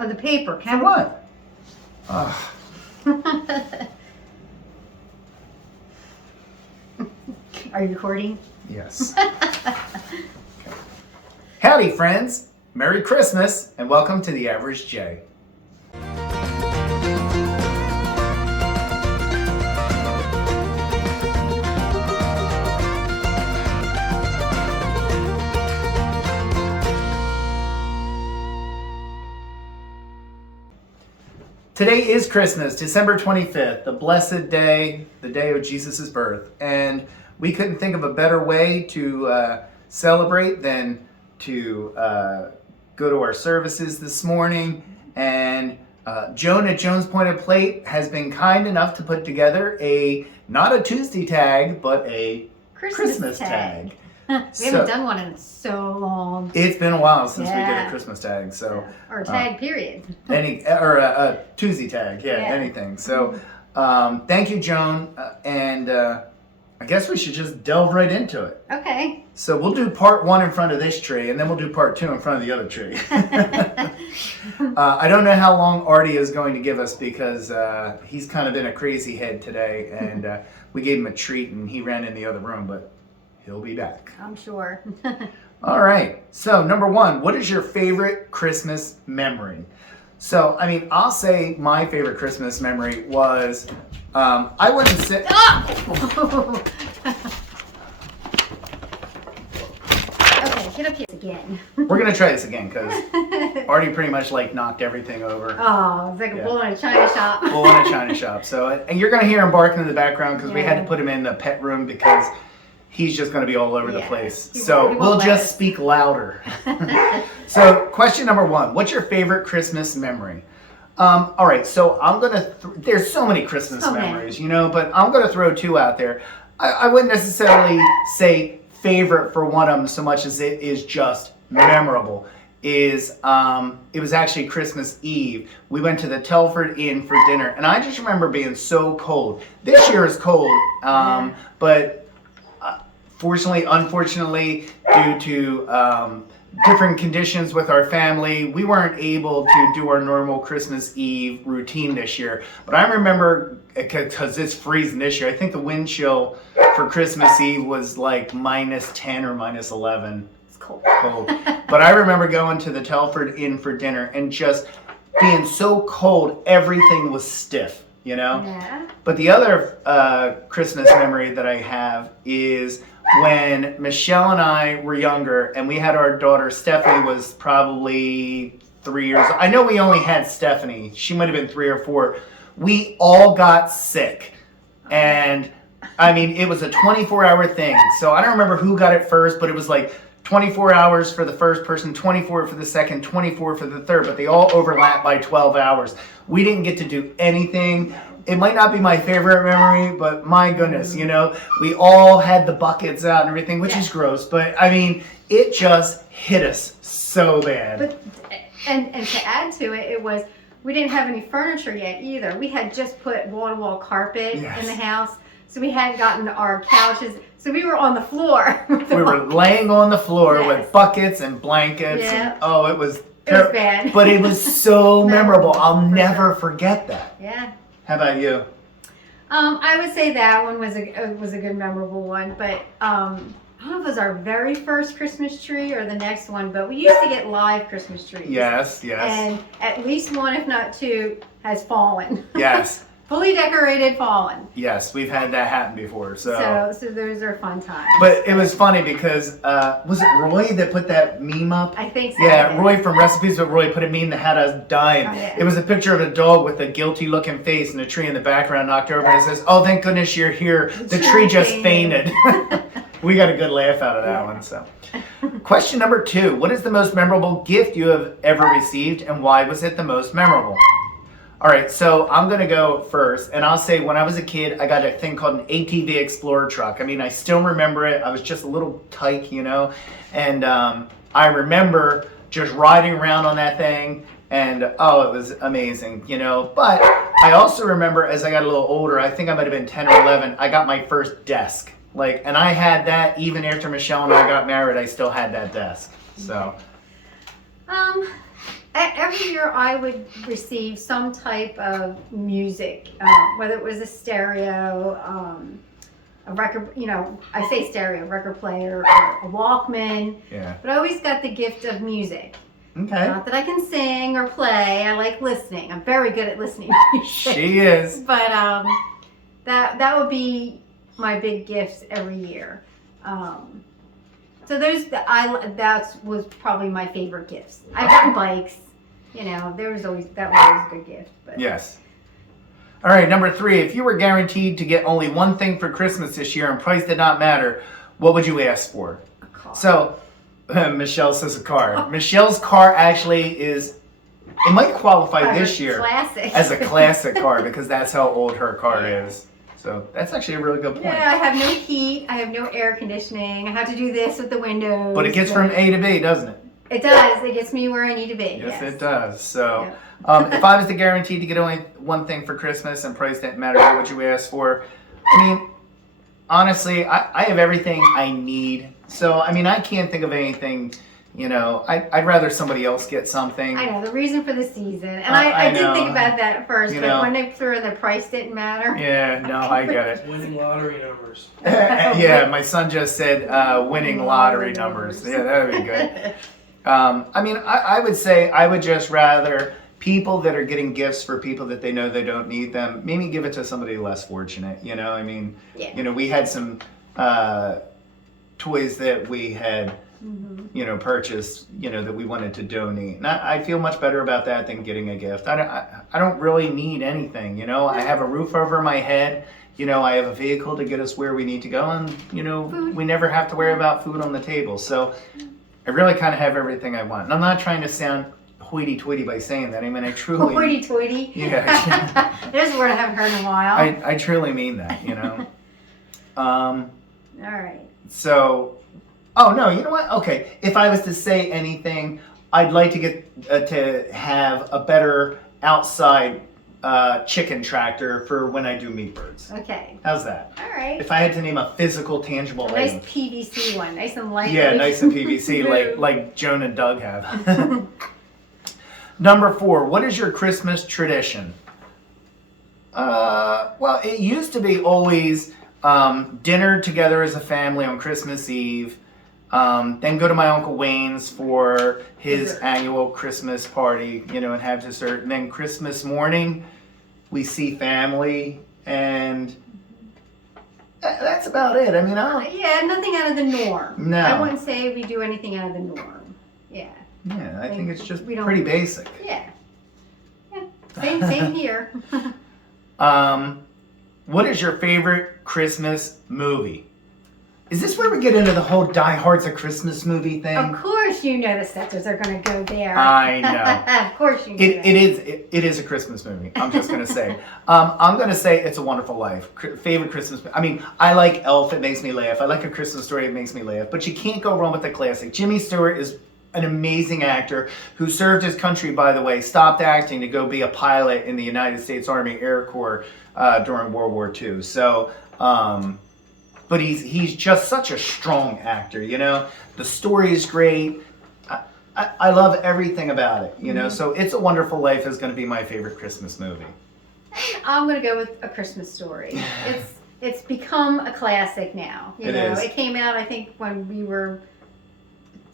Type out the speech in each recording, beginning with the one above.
Oh, the paper. For what? Are you recording? Yes. Howdy, friends. Merry Christmas, and welcome to The Average J. Today is Christmas, December 25th, the blessed day, the day of Jesus' birth. And we couldn't think of a better way to celebrate than to go to our services this morning. And Joan at Joan's Pointed Plate has been kind enough to put together not a Tuesday tag, but a Christmas tag. We haven't done one in so long. It's been a while since we did a Christmas tag, so or tag period. A Tuesday tag, anything. So, thank you, Joan, and I guess we should just delve right into it. Okay. So we'll do part one in front of this tree, and then we'll do part two in front of the other tree. I don't know how long Artie is going to give us because he's kind of in a crazy head today, and we gave him a treat, and he ran in the other room, but he'll be back. I'm sure. All right. So, number one, what is your favorite Christmas memory? So, I mean, I'll say my favorite Christmas memory was, I wouldn't say... Oh! Okay, get up here again. We're going to try this again because Artie pretty much knocked everything over. Oh, it's like a bull in a china shop. Bull in a china shop. So, and you're going to hear him barking in the background because we had to put him in the pet room because he's just going to be all over the place. So we'll just speak louder. So question number one, what's your favorite Christmas memory? All right, so I'm going to, there's so many Christmas memories, but I'm going to throw two out there. I wouldn't necessarily say favorite for one of them so much as it is just memorable. It was actually Christmas Eve. We went to the Telford Inn for dinner, and I just remember being so cold. This year is cold, but unfortunately, due to different conditions with our family, we weren't able to do our normal Christmas Eve routine this year. But I remember, because it's freezing this year, I think the wind chill for Christmas Eve was like -10 or -11. It's cold. But I remember going to the Telford Inn for dinner and just being so cold, everything was stiff, Yeah. But the other Christmas memory that I have is when Michelle and I were younger, and we had our daughter, Stephanie was probably 3 years old. I know we only had Stephanie. She might have been 3 or 4. We all got sick. And, I mean, it was a 24-hour thing. So I don't remember who got it first, but it was like 24 hours for the first person, 24 for the second, 24 for the third, but they all overlapped by 12 hours. We didn't get to do anything. It might not be my favorite memory, but my goodness, we all had the buckets out and everything, which is gross. But I mean, it just hit us so bad. But and to add to it, we didn't have any furniture yet either. We had just put wall-to-wall carpet in the house, so we hadn't gotten our couches. So we were on the floor. We were laying on the floor with buckets and blankets. Yeah. And, it was bad. But it was so memorable. I'll never forget that. Yeah. How about you? I would say that one was a good memorable one, but I don't know if it was our very first Christmas tree or the next one, but we used to get live Christmas trees. Yes. And at least one, if not two, has fallen. Yes. Fully decorated, fallen. Yes, we've had that happen before. So those are fun times. But it was funny because, was it Roy that put that meme up? I think so. Yeah, Roy from Recipes with Roy put a meme that had us dying. Oh, yeah. It was a picture of a dog with a guilty looking face and a tree in the background knocked over, and it says, "Oh, thank goodness you're here. The tree just fainted." We got a good laugh out of that one. So, question number 2. What is the most memorable gift you have ever received, and why was it the most memorable? All right, so I'm going to go first, and I'll say when I was a kid, I got a thing called an ATV Explorer truck. I mean, I still remember it. I was just a little tyke, and I remember just riding around on that thing, and it was amazing, But I also remember as I got a little older, I think I might have been 10 or 11, I got my first desk. And I had that even after Michelle and I got married, I still had that desk, so. Every year I would receive some type of music, whether it was a stereo, a record, I say stereo, record player, or a Walkman. Yeah. But I always got the gift of music. Okay. Not that I can sing or play. I like listening. I'm very good at listening to music. She is. But that would be my big gifts every year. So that was probably my favorite gifts. I've gotten bikes. That was always a good gift. But. Yes. All right, number 3. If you were guaranteed to get only one thing for Christmas this year and price did not matter, what would you ask for? A car. So, Michelle says a car. Michelle's car actually it might qualify this year classic. as a classic car because that's how old her car is. So that's actually a really good point. Yeah, I have no heat. I have no air conditioning. I have to do this with the windows. But it gets from A to B, doesn't it? It does. It gets me where I need to be. Yes, it does. So, Yeah. if I was to guarantee to get only one thing for Christmas and price didn't matter, what would you ask for? I mean, honestly, I have everything I need. So, I mean, I can't think of anything, I'd rather somebody else get something. I know, the reason for the season. And I I did know. think about that at first, You but know. when they threw in the price didn't matter. Yeah, no, I get it. Winning lottery numbers. Yeah, my son just said winning lottery numbers. Yeah, that would be good. I mean, I would say I would just rather people that are getting gifts for people that they know they don't need them, maybe give it to somebody less fortunate, I mean, Yeah. we had some toys that we had, purchased, that we wanted to donate. And I feel much better about that than getting a gift. I don't really need anything, I have a roof over my head. I have a vehicle to get us where we need to go, and Food. we never have to worry about food on the table. So I really kind of have everything I want. And I'm not trying to sound hoity-toity by saying that. I mean, I truly... Hoity-toity. Yeah. There's a word I haven't heard in a while. I truly mean that, All right. So, oh no, you know what? Okay, if I was to say anything, I'd like to get to have a better outside chicken tractor for when I do meat birds. Okay. How's that? All right. If I had to name a physical, tangible A nice item. PVC one, nice and light. Yeah, nice and PVC, like Joan and Doug have. Number 4, what is your Christmas tradition? Well, it used to be always dinner together as a family on Christmas Eve, then go to my Uncle Wayne's for his Dessert. annual Christmas party, and have dessert. And then Christmas morning, we see family, and that's about it. I mean, Yeah, nothing out of the norm. No. I wouldn't say we do anything out of the norm. Yeah. yeah, I think it's just We don't- pretty basic. Yeah. Yeah. Same here. What is your favorite Christmas movie? Is this where we get into the whole Die Hard's a Christmas movie thing? Of course you know the Stetters are going to go there. I know. Of course you know. It is a Christmas movie. I'm just gonna say. I'm gonna say It's a Wonderful Life. Favorite Christmas. I mean, I like Elf. It makes me laugh. I like A Christmas Story. It makes me laugh. But you can't go wrong with the classic. Jimmy Stewart is an amazing actor who served his country, by the way, stopped acting to go be a pilot in the United States Army Air Corps during World War II. So, but he's just such a strong actor, The story is great. I love everything about it, Mm-hmm. So It's a Wonderful Life is going to be my favorite Christmas movie. I'm going to go with A Christmas Story. It's become a classic now. It is. It came out, I think, when we were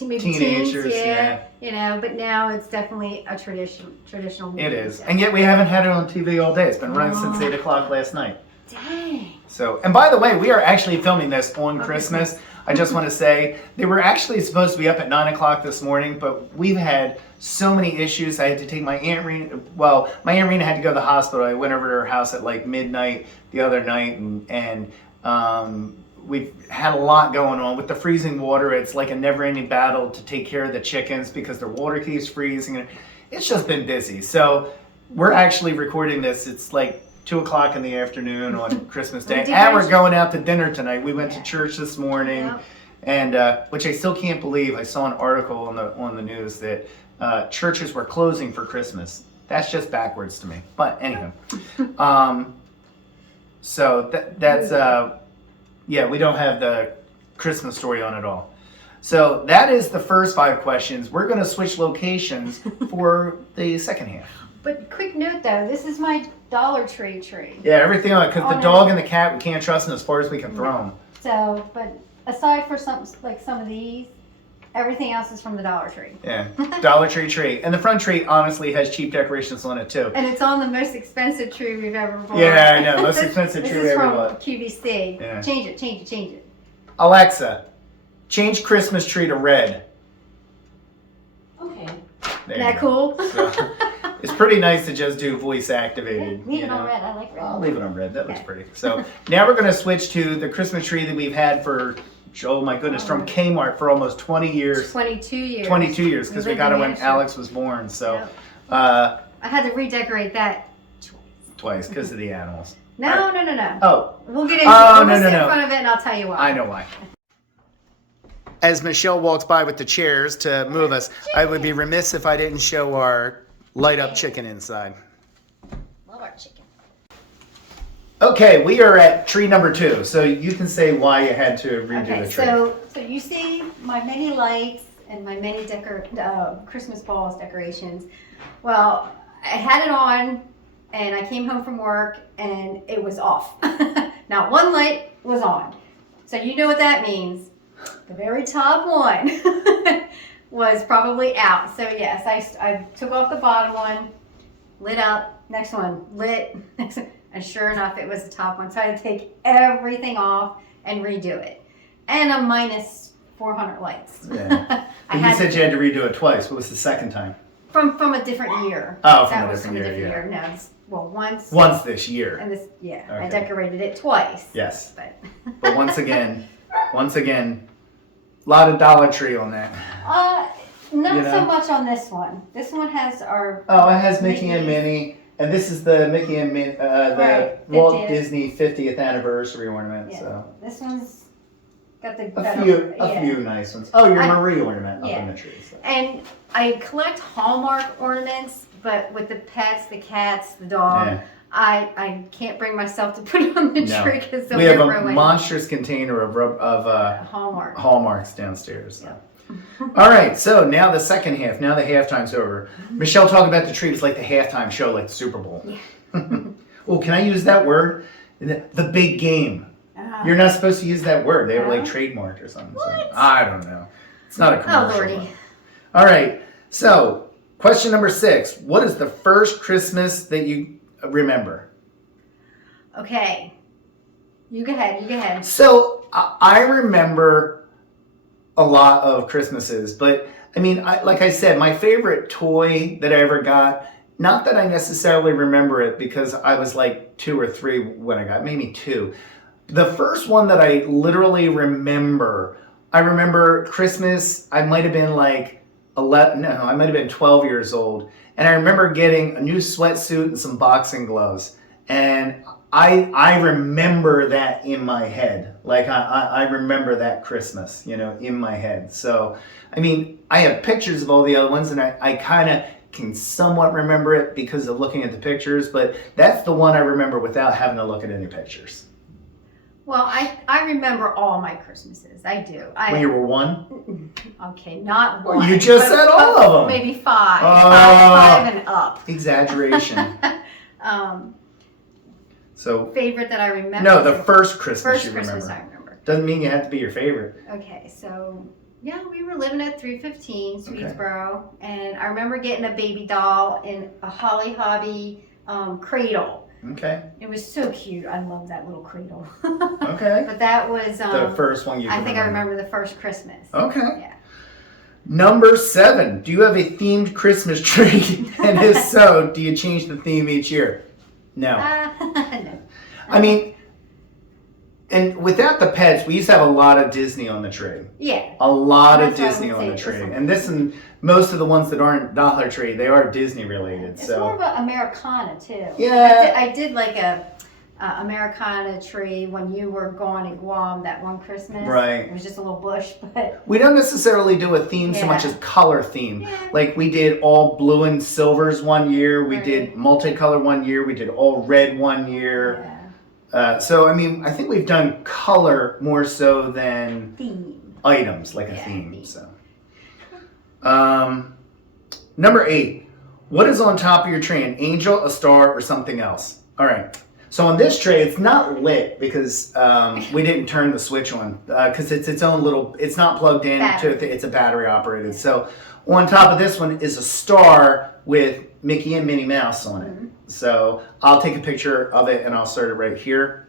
maybe Teenagers, teens, yeah. But now it's definitely a traditional movie. It is. so. And yet we haven't had it on TV all day. It's been running since Oh. 8 o'clock last night. Dang. So, and by the way, we are actually filming this on Okay. Christmas. I just want to say, they were actually supposed to be up at 9 o'clock this morning, but we've had so many issues. I had to take my Aunt Rena, my Aunt Rena had to go to the hospital. I went over to her house at like midnight the other night, and we've had a lot going on. With the freezing water, it's like a never-ending battle to take care of the chickens because their water keeps freezing. It's just been busy. So we're actually recording this. It's like 2 o'clock in the afternoon on Christmas Day. Did And you- we're going out to dinner tonight. We went Yeah. to church this morning, Yep. and which I still can't believe. I saw an article on the news that churches were closing for Christmas. That's just backwards to me. But anyhow, so that's yeah, we don't have the Christmas Story on at all. So that is the first 5 questions. We're going to switch locations for the second half. But quick note though, this is my Dollar Tree tree. Yeah, everything on it, because Oh, the no. dog and the cat, we can't trust them as far as we can throw them. So, but aside for some of these, everything else is from the Dollar Tree. Yeah, Dollar Tree tree. And the front tree honestly has cheap decorations on it too. And it's on the most expensive tree we've ever bought. Yeah, I know, most expensive This tree is we ever from bought. QVC. Yeah. Change it. Alexa, change Christmas tree to red. Okay. There Isn't that you cool? go. So, it's pretty nice to just do voice activated. Leave you it on know? red. I like red. I'll leave it on red. That looks Okay. pretty. So now we're going to switch to the Christmas tree that we've had for, oh my goodness, from Kmart for almost 20 years. 22 years. 22 years, because we lived got in it when Hampshire. Alex was born. So Yep. uh, I had to redecorate that twice because of the animals. No. Oh, We'll get into Oh, it. no, We'll no, sit no. in front of it and I'll tell you why. I know why. As Michelle walks by with the chairs to move us, I would be remiss if I didn't show our light up chicken inside. Love our chicken. Okay, we are at tree number 2, so you can say why you had to redo Okay, the tree. so you see my many lights and my many Christmas balls decorations. Well, I had it on and I came home from work and it was off. Not one light was on. So you know what that means. The very top one was probably out. So yes, I took off the bottom one, lit up, next one lit, next one, and sure enough it was the top one. So I had to take everything off and redo it. And a minus 400 lights. Yeah. I And you had said you had to redo it twice. What was the second time? from a different year. Oh, from That a was different from a year, different year. No, once. Once this year. And this, yeah, I Okay. decorated it twice. Yes. But But once again, a lot of Dollar Tree on that. not You know? so much on this one. This one has our Oh, it has Mickey Mickey. and Minnie. And this is the Mickey and the Right, Walt 50th. Disney 50th anniversary ornament. Yeah. So This one's got the a few nice ones. Oh, your I- Marie ornament up yeah. in the tree. So. And I collect Hallmark ornaments, but with the pets, the cats, the dog, Yeah. I can't bring myself to put it on the No. tree because they'll We have get a ruined. monstrous container of Hallmark. Hallmarks downstairs. So. All right, so now the second half. Now the halftime's over. Michelle talked about the tree. It's like the halftime show, like the Super Bowl. Oh, can I use that word? The big game. Ah. You're not supposed to use that word. They have like No? trademarked or something. So, What? I don't know. It's not a Oh, commercial. Lordy. All right. So, question number 6. What is the first Christmas that you remember? Okay. You go ahead. So, I remember a lot of Christmases, but I mean, like I said, my favorite toy that I ever got, not that I necessarily remember it because I was like 2 or 3 when I got, maybe 2. The first one that I literally remember, I remember Christmas, I might have been like 11, no, I might have been 12 years old. And I remember getting a new sweatsuit and some boxing gloves. And I remember that in my head. Like I remember that Christmas, in my head. So, I mean, I have pictures of all the other ones and I kind of can somewhat remember it because of looking at the pictures, but that's the one I remember without having to look at any pictures. Well, I remember all my Christmases. I do. When you were 1? Okay, not Well, one. you just but- said all but of them. Maybe 5. Oh. 5 and up. Exaggeration. So, Favorite that I remember. no, the first Christmas first you Christmas remember. I remember. Doesn't mean you have to be your favorite. Okay, so yeah, we were living at 315 Swedesboro, and I remember getting a baby doll in a Holly Hobby cradle. Okay. It was so cute. I love that little cradle. Okay. But that was The first one you I can think I remember the first Christmas. Okay. Yeah. Number 7. Do you have a themed Christmas tree? And if so, do you change the theme each year? No. No. I mean, and without the pets, we used to have a lot of Disney on the tree. Yeah. A lot of That's why I Disney would on say the this tree. one. And this and most of the ones that aren't Dollar Tree, they are Disney related. It's So more of an Americana too. Yeah. I did like a Americana tree when you were gone in Guam that one Christmas. Right. It was just a little bush, but we don't necessarily do a theme so much Yeah. as color theme. Yeah. Like we did all blue and silvers one year. We Right. did multicolor one year. We did all red one year. yeah. So I mean, I think we've done color more so than Theme. items, like a Yeah, theme. theme. So, number 8. What is on top of your tree? An angel, a star, or something else? All right. So on this tray, it's not lit because we didn't turn the switch on because it's its own little. It's not plugged in to. It's a battery operated. So on top of this one is a star with Mickey and Minnie Mouse on it. So I'll take a picture of it and I'll start it right here.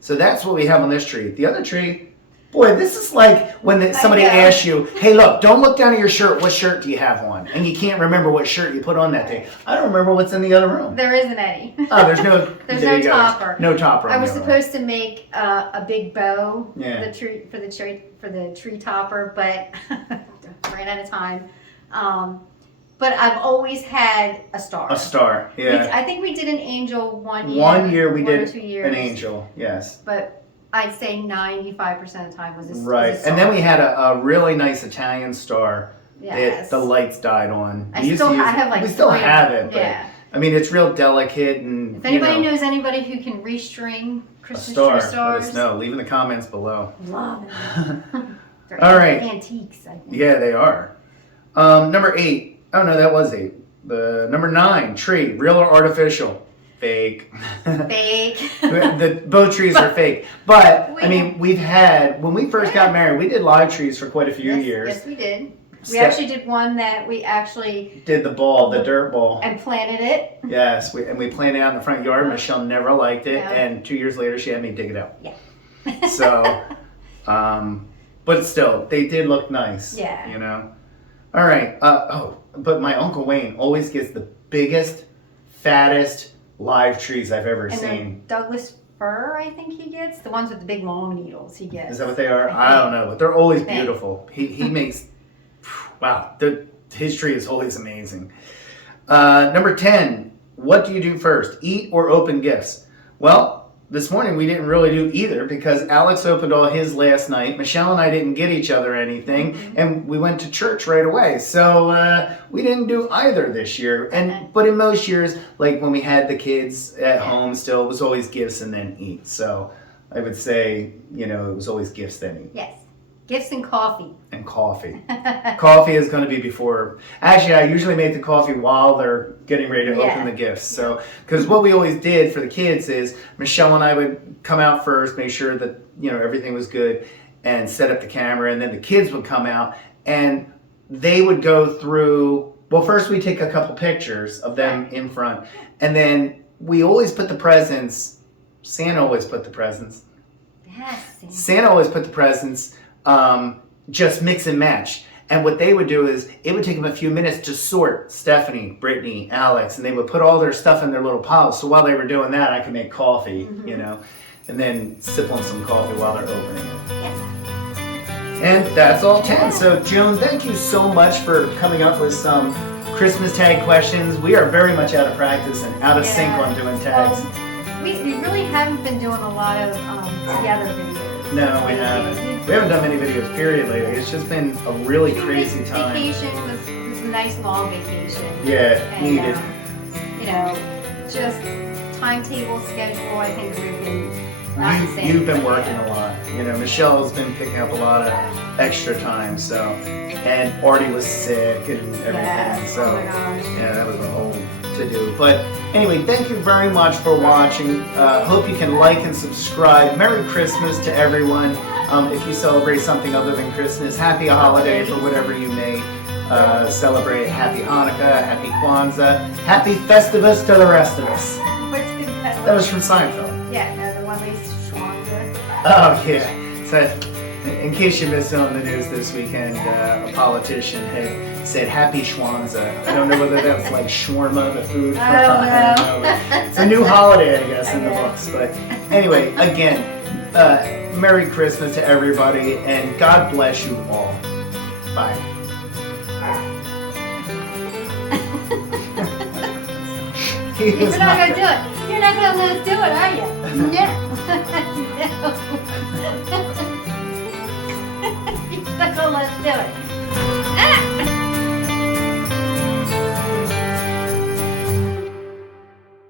So that's what we have on this tree. The other tree, boy, this is like when somebody know. asks you, hey, look, don't look down at your shirt. What shirt do you have on? And you can't remember what shirt you put on that day. I don't remember what's in the other room. There isn't any. Oh, there's no. There's there no you go. topper. No topper. I on was the other one. supposed to make a big bow Yeah. for the tree topper, but ran out of time. But I've always had a star. A star. Yeah. I think we did an angel one year. 1 year we 1 or did 2 years. an angel. Yes. But I'd say 95% of the time was a Right. was a And then star. we had a really nice Italian star Yes. that the lights died on. I We used still to use have it. like We still 3. have it. But, Yeah. I mean, it's real delicate and. If anybody you know, knows anybody who can restring a Christmas star, tree let stars, us know. Leave in the comments below. love it. They're All right. antiques, I think. Yeah, they are. Number 8. Oh no, that was 8. The number 9, tree, real or artificial? Fake. Fake. Both trees are fake. But We- I mean, we've had when we first got married, we did live trees for quite a few Yes, years. Yes, we did. We Step- actually did one that we actually did the ball, the dirt ball. and planted it. Yes, we planted it out in the front yard. Michelle never liked it, No. and 2 years later, she had me dig it out. Yeah. So, but still, they did look nice. Yeah. You know. All right. But my Uncle Wayne always gets the biggest, fattest live trees I've ever And seen. then Douglas fir, I think he gets the ones with the big long needles. He gets. Is that what they are? I don't know, but they're always Thanks. beautiful. He makes, wow, his tree is always amazing. Number 10, what do you do first, eat or open gifts? Well, this morning we didn't really do either because Alex opened all his last night. Michelle and I didn't get each other anything, and we went to church right away. So we didn't do either this year. But in most years, like when we had the kids at home, still it was always gifts and then eat. So I would say, it was always gifts then eat. Yes. Gifts and coffee. And coffee. Coffee is going to be before. Actually, I usually make the coffee while they're getting ready to Yeah. open the gifts. So, because what we always did for the kids is Michelle and I would come out first, make sure that everything was good, and set up the camera, and then the kids would come out and they would go through. Well, first we take a couple pictures of them in front, and then we always put the presents. Santa always put the presents. Yes. Santa always put the presents. Just mix and match. And what they would do is, it would take them a few minutes to sort Stephanie, Brittany, Alex, and they would put all their stuff in their little piles. So while they were doing that, I could make coffee, and then sip on some coffee while they're opening it. Yes. And that's all 10. So Joan, thank you so much for coming up with some Christmas tag questions. We are very much out of practice and out of sync Yeah. on doing tags. We really haven't been doing a lot of together videos. No, we haven't. We haven't done many videos, period, lately. It's just been a really crazy time. Vacation was a nice long vacation. Yeah, And, needed. Just timetable, schedule, I think we've been not the same. You've been working a lot. Michelle's been picking up a lot of extra time, so, and Artie was sick and everything, Yes. so, Oh my gosh. yeah, that was a whole to-do. But anyway, thank you very much for watching. Hope you can like and subscribe. Merry Christmas to everyone. If you celebrate something other than Christmas, happy holiday for whatever you may celebrate. Happy Hanukkah, happy Kwanzaa, happy Festivus to the rest of us. What's the That was from Seinfeld. Yeah, no, the one they Schwanza. Oh, yeah. So, in case you missed it on the news this weekend, a politician had said Happy Schwanza. I don't know whether that's like shawarma, the food. I don't know. It's a new holiday, I guess, in the I know. books. But anyway, again, Merry Christmas to everybody, and God bless you all. Bye. He You're is not not gonna do it. You're not gonna let us do it, are you? No. No. You're not gonna let us do it.